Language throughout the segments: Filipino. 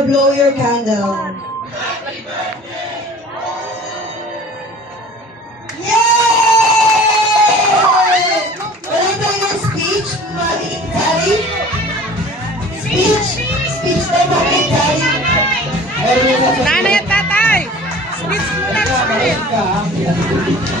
or blow your candle. Yay! Wala tayong speech, Mami Daddy? Speech na Mami Daddy. Nanay at tatay! Speech muna, speech!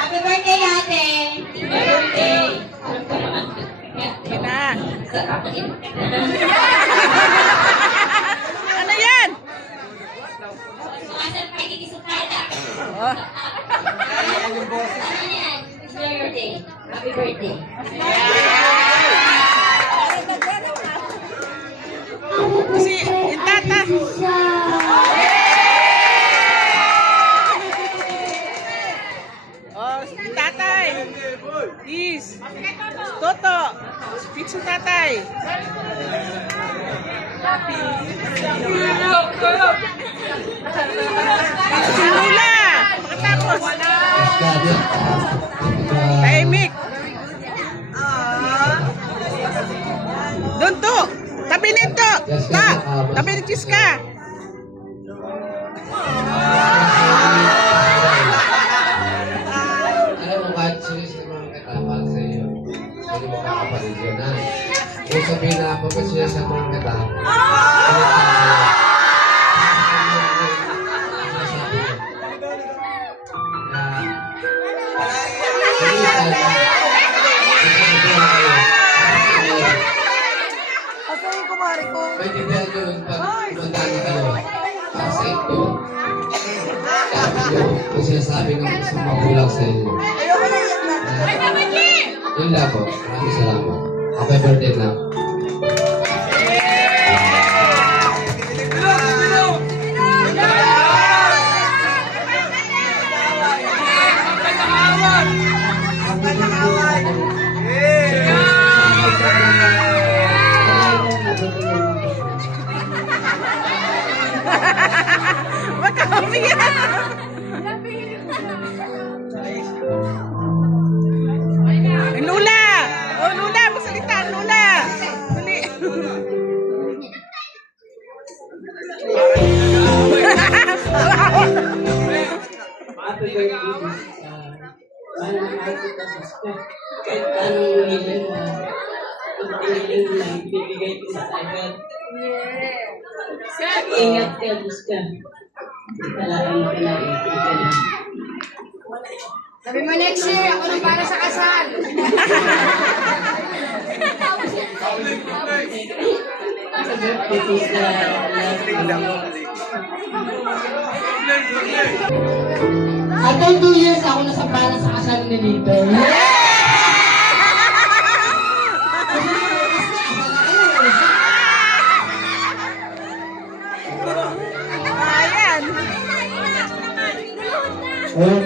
Happy birthday, ate! Birthday! Ano yan? Sumasan pa ikikisukada. Oh. Ano yan? Enjoy your day. Happy birthday. Si yung tata. Oh, yung tatay. Please. Toto. Speech yung tatay. Si Lula. Pagkatapos. Tahimik. Doon to. Tabi nito. Tabi ni Chiska. Alam mo, kahit serious na mga katapal sa iyo, hindi mo kakapalit yun, ha? Kung sabihin na ako kasi siya sa mga katapal, Asahin ko, Mari ko. pwede ba yun pag kumanda na kayo? Sa ito. Kung sinasabi ng isang magulang sa inyo. Yun lang po. Maraming salamat. Happy birthday lang. Ba't ka umiyak? Lula! Oh, Lula! Magsalita, Lula! Dali. Happy birthday, mahal na mahal kita sa school. Kahit anong million na, kung million lang, bibigay ko sa agad. Ingat ka, Gusta. Talagang palagi ka lang. Sabi mo next year, ako nang para sa kasal. Sa birthday, Gusta. Atong 2 years ako nasambala sa kasal ni Lito. Ayan. Ayun,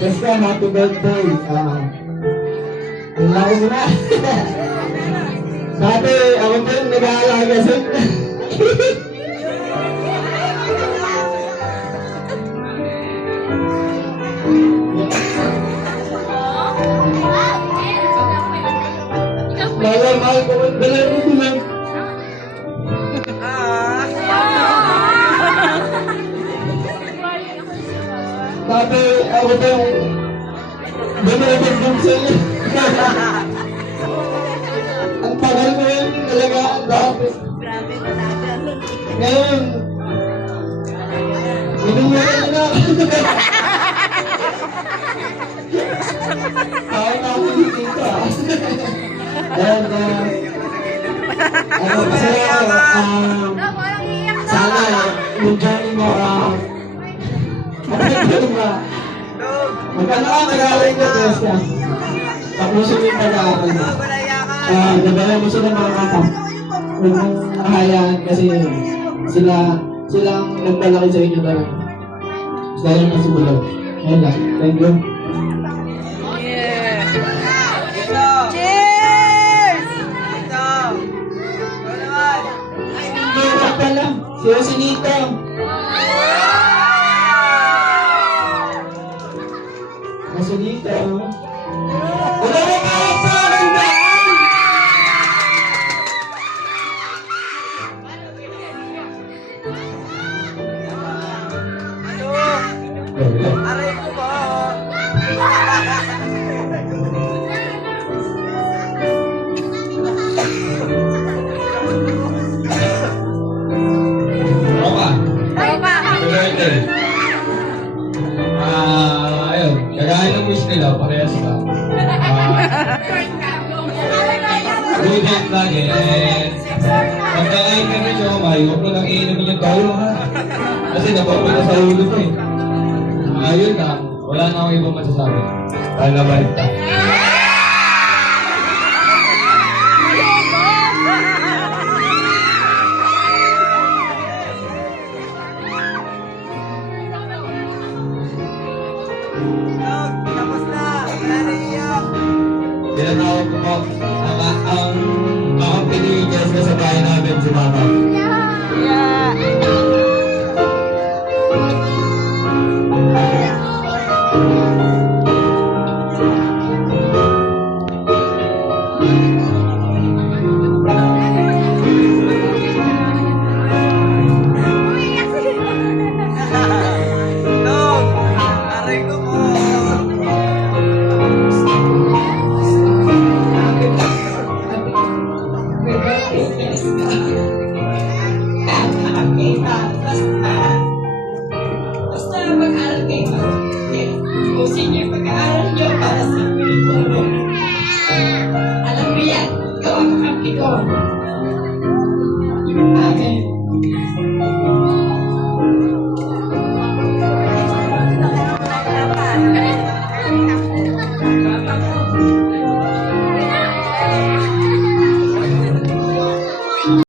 just happy birthday. Ang laki mo na. Dati, ako pa yung nag-aalaga sa mahal ko ang dala nito lang. Dati, ako pa yung binibigyan sa iyo. Ang tagal ko yun talaga, ang dami. Ngayon, sinungalan na ako. Kaya natin dito And, kasi, sana, yung journey mo, magkano ka nag-aaral ka, Tesla? Tapusin mo yung pag-aaral mo. Nabala mo sila mga kata. Huwag mong nakahayaan kasi silang nagpalaki sa inyo talaga. Dahil naman sa bulog. Ayun lang. Thank you. Cheers! Pala, si Si Joselito. Joselito. Wala na kayo sa sundaan! Aray ko po. Opa. Opa. Happy birthday. Ayun. Kagaya ng wish nila, parehas ba? Prudent lagi. Pagkain kami nyo, huwag mo lang iinumin yung taulo ha. Kasi napapunta sa ulo ko eh. Ayun lang. Wala na akong ibang masasabi. Palabalik ka. Tapos na. Wala na iyak. Tinatawag ko po ang company niya sa bahay namin si Mama. Dog. Aray ko po. Basta mag-aral kayo. Kung senior pag-aaral nyo para sa Pilipino. Alam mo yan, ikaw ang kakampi ko. Amen.